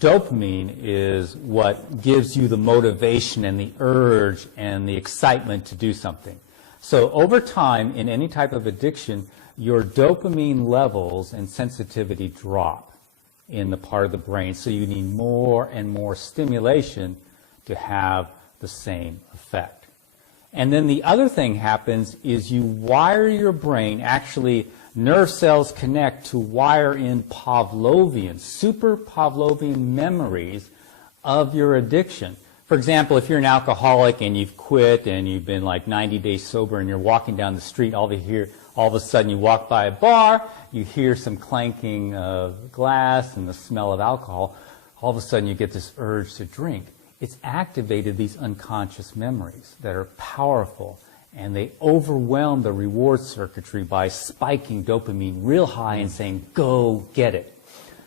dopamine is what gives you the motivation and the urge and the excitement to do something. So over time, in any type of addiction, your dopamine levels and sensitivity drop in the part of the brain. So you need more and more stimulation to have the same effect. And then the other thing happens is you wire your brain, actually nerve cells connect to wire in Pavlovian, super Pavlovian memories of your addiction. For example, if you're an alcoholic and you've quit and you've been like 90 days sober and you're walking down the street, all of a sudden you walk by a bar, you hear some clanking of glass and the smell of alcohol, all of a sudden you get this urge to drink. It's activated these unconscious memories that are powerful, and they overwhelm the reward circuitry by spiking dopamine real high and saying, go get it.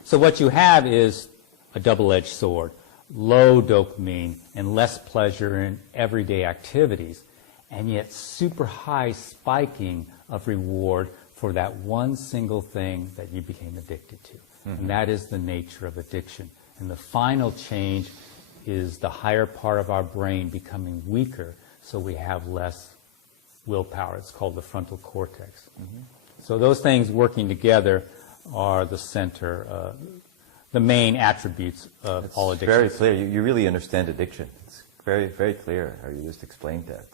So what you have is a double-edged sword, low dopamine and less pleasure in everyday activities, and yet super high spiking of reward for that one single thing that you became addicted to. Mm-hmm. And that is the nature of addiction. And the final change is the higher part of our brain becoming weaker, so we have less willpower. It's called the frontal cortex. Mm-hmm. So those things working together are the center, the main attributes of all addictions. Very clear. You really understand addiction. It's very, very clear how you just explained that.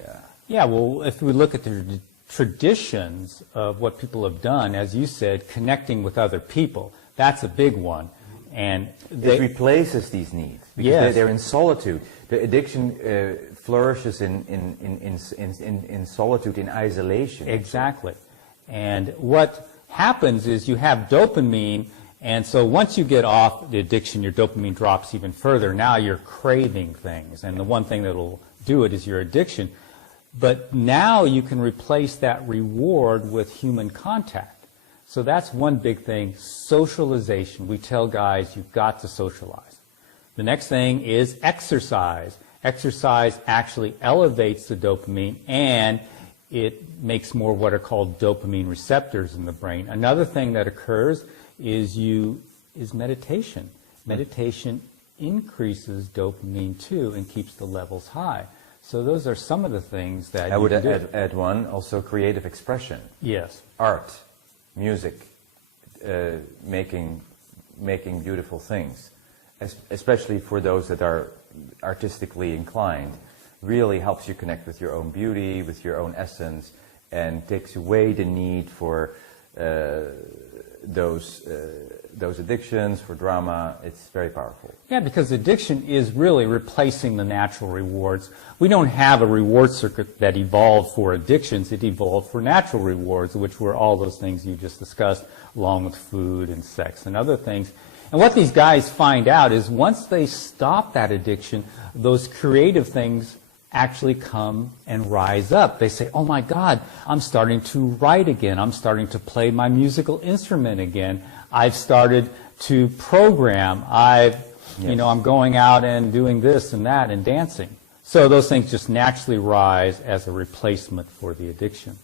Yeah. Yeah, well, if we look at the traditions of what people have done, as you said, connecting with other people, that's a big one. And it replaces these needs because yes. they're in solitude. The addiction flourishes in solitude, in isolation. Exactly. And what happens is you have dopamine, and so once you get off the addiction, your dopamine drops even further. Now you're craving things, and the one thing that will do it is your addiction. But now you can replace that reward with human contact. So that's one big thing, socialization. We tell guys you've got to socialize. The next thing is exercise. Exercise actually elevates the dopamine, and it makes more what are called dopamine receptors in the brain. Another thing that occurs is meditation. Meditation increases dopamine too and keeps the levels high. So those are some of the things that I would add one, also creative expression. Yes. Art, music, making beautiful things, especially for those that are artistically inclined, really helps you connect with your own beauty, with your own essence, and takes away the need for those addictions, for drama. It's very powerful. Yeah, because addiction is really replacing the natural rewards. We don't have a reward circuit that evolved for addictions. It evolved for natural rewards, which were all those things you just discussed, along with food and sex and other things. And what these guys find out is once they stop that addiction, those creative things actually come and rise up. They say, oh my God, I'm starting to write again. I'm starting to play my musical instrument again. I've started to program. I'm going out and doing this and that and dancing. So those things just naturally rise as a replacement for the addiction.